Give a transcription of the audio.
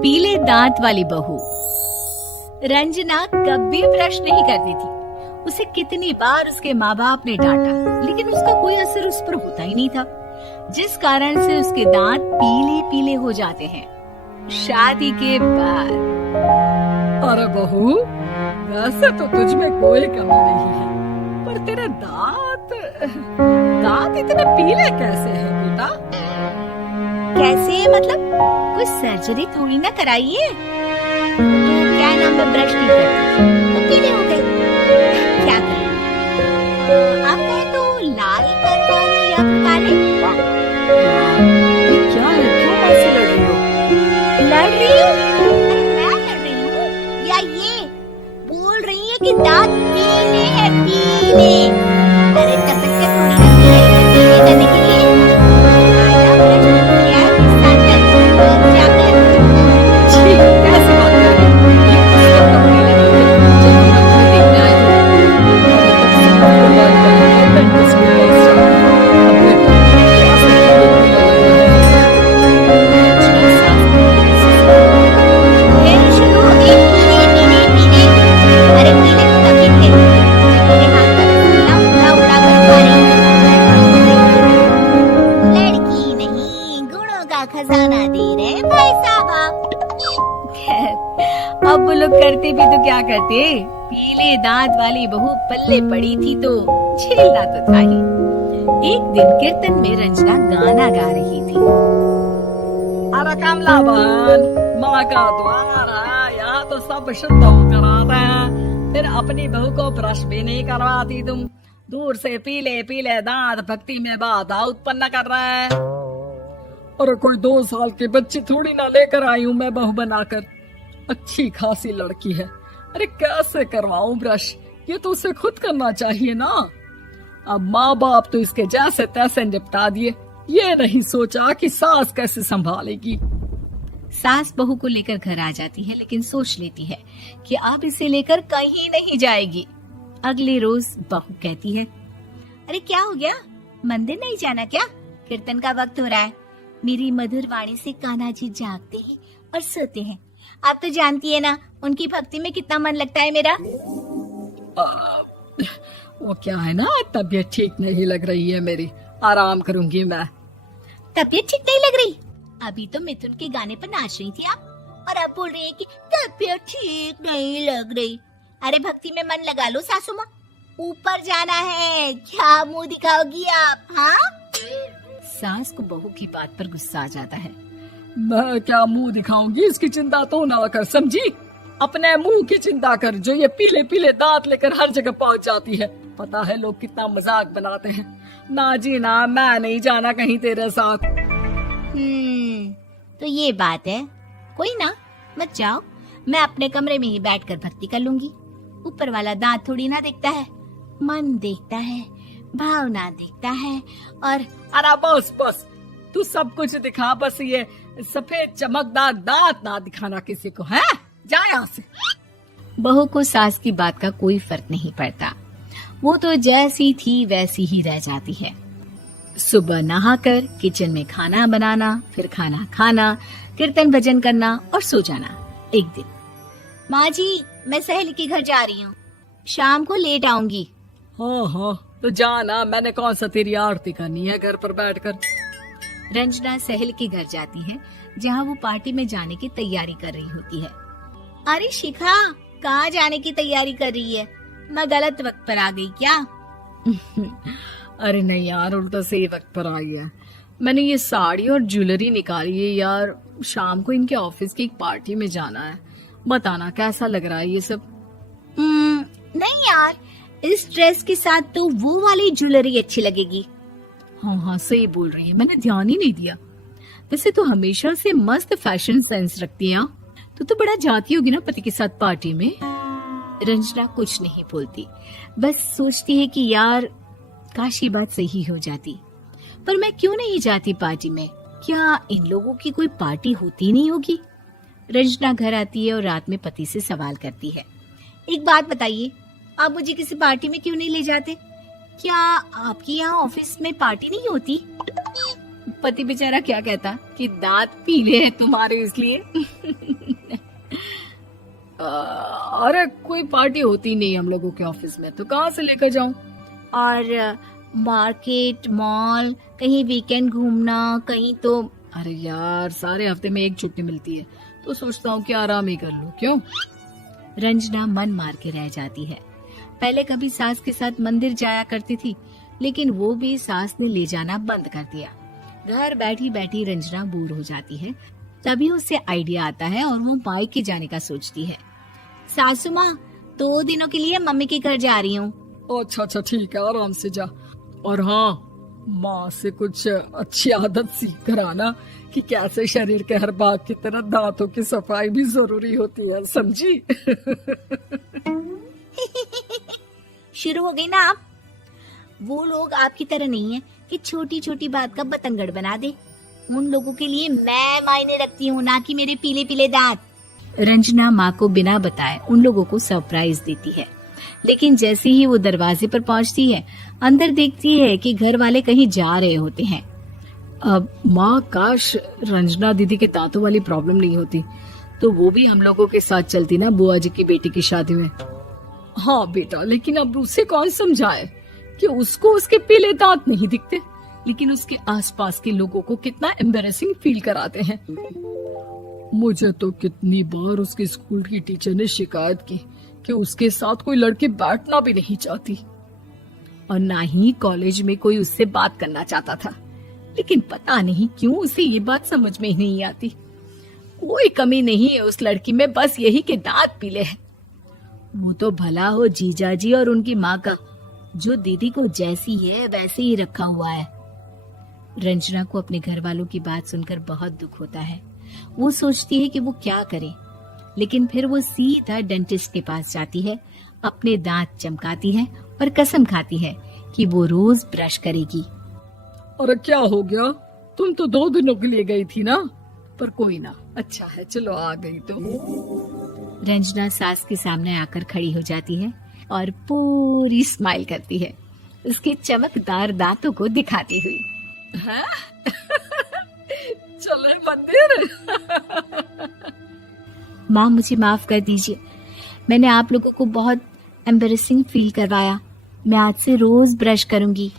पीले दांत वाली बहू। रंजना कभी ब्रश नहीं करती थी। उसे कितनी बार उसके माँ बाप ने डांटा, लेकिन उसका कोई असर उस पर होता ही नहीं था, जिस कारण से उसके दांत पीले पीले हो जाते हैं। शादी के बाद। अरे बहू, वैसे तो तुझ में कोई कमी नहीं है, पर तेरे दांत इतने पीले कैसे हैं बेटा? कैसे मतलब? कोई सर्जरी थोड़ी ना कराइए। तो क्या नाम में ब्रश नहीं करती तो पीले हो गए। क्या करें? आप कहें तो लाल करवा लो या फिर काले। ये क्या है? क्यों ऐसे लड़ रही हो? लड़ रही हूँ? अरे मैं लड़ रही हूँ या ये बोल रही है कि दांत पीले हैं, पीले। अरे तपस्या थोड़ी ना की है पीले करने के लिए। आधा ब्रश किया है, जाकर छी, कैसे बात कर रही हो? ये किसके कपड़े लगे थे? जब हम अपने देखने आए थे, अरे तब से बात कर रही है, पेंटिस में कैसे? अब देखो, कैसे पीले पीले लग रहे हैं। रंजना साफ फिर शुरू हो गए पीले पीले पीले। अरे पीले तो तभी थे, मेरे हाथ का रसगुल्ला उड़ा उड़ा कर खा रही हूँ। लड़की नहीं, गुणों का खजाना दे रहे भाई साहब आप। खैर, अब वो लोग करते भी तो क्या करते। पीले दांत वाली बहू पल्ले पड़ी थी तो झेलना तो था ही। एक दिन कीर्तन में रंजना गाना गा रही थी। अरे कमला बहन, माँ का द्वार है, यहाँ तो सब शुद्ध होकर आते हैं, फिर अपनी बहू को ब्रश भी नहीं करवाती तुम। दूर से पीले पीले दांत भक्ति में बाधा उत्पन्न कर रहे हैं। और कोई 2 साल की बच्ची थोड़ी ना लेकर आई हूँ मैं बहू बनाकर। अच्छी खासी लड़की है, अरे कैसे करवाऊं ब्रश? ये तो उसे खुद करना चाहिए ना। अब माँ बाप तो इसके जैसे तैसे निपटा दिए, ये नहीं सोचा कि सास कैसे संभालेगी। सास बहू को लेकर घर आ जाती है, लेकिन सोच लेती है कि अब इसे लेकर कहीं नहीं जाएगी। अगले रोज बहू कहती है, अरे क्या हो गया, मंदिर नहीं जाना क्या? कीर्तन का वक्त हो रहा है। मेरी मधुर वाणी से कान्हा जी जागते हैं और सोते हैं। आप तो जानती है ना उनकी भक्ति में कितना मन लगता है मेरा। वो क्या है ना, तबीयत ठीक नहीं लग रही है मेरी, आराम करूंगी मैं। तबीयत ठीक नहीं लग रही? अभी तो मिथुन के गाने पर नाच रही थी आप, और अब बोल रही है कि तबीयत ठीक नहीं लग रही। अरे भक्ति में मन लगा लो सासू माँ, ऊपर जाना है। क्या मुंह दिखाओगी आप? हाँ? सास को बहू की बात पर गुस्सा आ जाता है। मैं क्या मुंह दिखाऊंगी, इसकी चिंता तो ना कर, समझी? अपने मुंह की चिंता कर, जो ये पीले पीले दांत लेकर हर जगह पहुंच जाती है। पता है लोग कितना मजाक बनाते हैं। ना जी ना, मैं नहीं जाना कहीं तेरे साथ। तो ये बात है। कोई ना, मत जाओ, मैं अपने कमरे में ही बैठकर भक्ति कर लूंगी। ऊपर वाला दांत थोड़ी ना देखता है, मन देखता है, भावना देखता है। और अरे बस बस, तू सब कुछ दिखा, बस ये सफेद चमकदार दांत ना दिखाना किसी को, है? जा यहाँ से। बहू को सास की बात का कोई फर्क नहीं पड़ता। वो तो जैसी थी वैसी ही रह जाती है। सुबह नहाकर किचन में खाना बनाना, फिर खाना खाना, कीर्तन भजन करना और सो जाना। एक दिन, माँ जी मैं सहेली के घर जा रही हूँ, शाम को लेट आऊंगी। हाँ, तो जाना, मैंने कौन सा तेरी आरती करनी है घर पर बैठकर। रंजना सहेली के घर जाती है, जहाँ वो पार्टी में जाने की तैयारी कर रही होती है। अरे शिखा, कहाँ जाने की तैयारी कर रही है? मैं गलत वक्त पर आ गई क्या? अरे नहीं यार, उल्टा सही वक्त पर आई है। मैंने ये साड़ी और ज्वेलरी निकाली है यार, शाम को इनके ऑफिस की एक पार्टी में जाना है। बताना कैसा लग रहा है ये सब? नहीं यार, इस ड्रेस के साथ तो वो वाली ज्वेलरी अच्छी लगेगी। हाँ सही बोल रही है, मैंने ध्यान ही नहीं दिया। वैसे तो हमेशा से मस्त फैशन सेंस रखती है। तो बड़ा जाती होगी ना पति के साथ पार्टी में। रंजना कुछ नहीं बोलती, बस सोचती है कि यार काश ये बात सही हो जाती। पर मैं क्यों नहीं जाती पार्टी में? क्या इन लोगों की कोई पार्टी होती नहीं होगी? रंजना घर आती है और रात में पति से सवाल करती है, एक बात बताइए, आप मुझे किसी पार्टी में क्यों नहीं ले जाते? क्या आपके यहाँ ऑफिस में पार्टी नहीं होती? पति बेचारा क्या कहता कि दांत पीले हैं तुम्हारे इसलिए। अरे कोई पार्टी होती नहीं हम लोगों के ऑफिस में, तो कहाँ से लेकर जाऊं? और मार्केट, मॉल, कहीं वीकेंड घूमना, कहीं तो। अरे यार सारे हफ्ते में एक छुट्टी मिलती है, तो सोचता हूँ कि आराम ही कर लूं। क्यों? रंजना मन मार के रह जाती है। पहले कभी सास के साथ मंदिर जाया करती थी, लेकिन वो भी सास ने ले जाना बंद कर दिया। घर बैठी बैठी रंजना बोर हो जाती है। तभी उसे आइडिया आता है और वो मायके जाने का सोचती है। सासू माँ, 2 दिनों के लिए मम्मी के घर जा रही हूँ। अच्छा अच्छा ठीक है, आराम से जा। और हाँ, माँ से कुछ अच्छी आदत सीख कर आना कि कैसे शरीर के हर भाग की तरह दांतों की सफाई भी जरूरी होती है, समझी? शुरू हो गई ना आप। वो लोग आपकी तरह नहीं है कि छोटी छोटी बात का बतंगड़ बना दे। उन लोगों के लिए मैं मायने रखती हूँ, ना कि मेरे पीले पीले दांत। रंजना माँ को बिना बताए उन लोगों को सरप्राइज देती है, लेकिन जैसे ही वो दरवाजे पर पहुंचती है, अंदर देखती है कि घर वाले कहीं जा रहे होते हैं। अब माँ, काश रंजना दीदी के दांतों वाली प्रॉब्लम नहीं होती, तो वो भी हम लोगों के साथ चलती ना बुआ जी की बेटी की शादी में। हाँ बेटा, लेकिन अब उसे कौन समझाए कि उसको उसके पीले दांत नहीं दिखते, लेकिन उसके आसपास के लोगों को कितना एम्बैरेसिंग फील कराते हैं। मुझे तो कितनी बार उसके स्कूल की टीचर ने शिकायत की कि उसके साथ कोई लड़की बैठना भी नहीं चाहती, और ना ही कॉलेज में कोई उससे बात करना चाहता था। लेकिन पता नहीं क्यों उसे ये बात समझ में ही नहीं आती। कोई कमी नहीं है उस लड़की में, बस यही कि दांत पीले हैं। वो तो भला हो जीजा जी और उनकी माँ का, जो दीदी को जैसी है वैसे ही रखा हुआ है। रंजना को अपने घर वालों की बात सुनकर बहुत दुख होता है। वो सोचती है कि वो क्या करे, लेकिन फिर वो सीधा डेंटिस्ट के पास जाती है, अपने दांत चमकाती है और कसम खाती है कि वो रोज ब्रश करेगी। अरे क्या हो गया? तुम तो 2 दिनों के लिए गई थी ना, पर कोई ना, अच्छा है, चलो आ गई तो। रंजना सास के सामने आकर खड़ी हो जाती है और पूरी स्माइल करती है, उसके चमकदार दांतों को दिखाती हुई। हैं? चले मंदिर? माँ, मुझे माफ कर दीजिए, मैंने आप लोगों को बहुत एम्बैरेसिंग फील करवाया। मैं आज से रोज ब्रश करूंगी।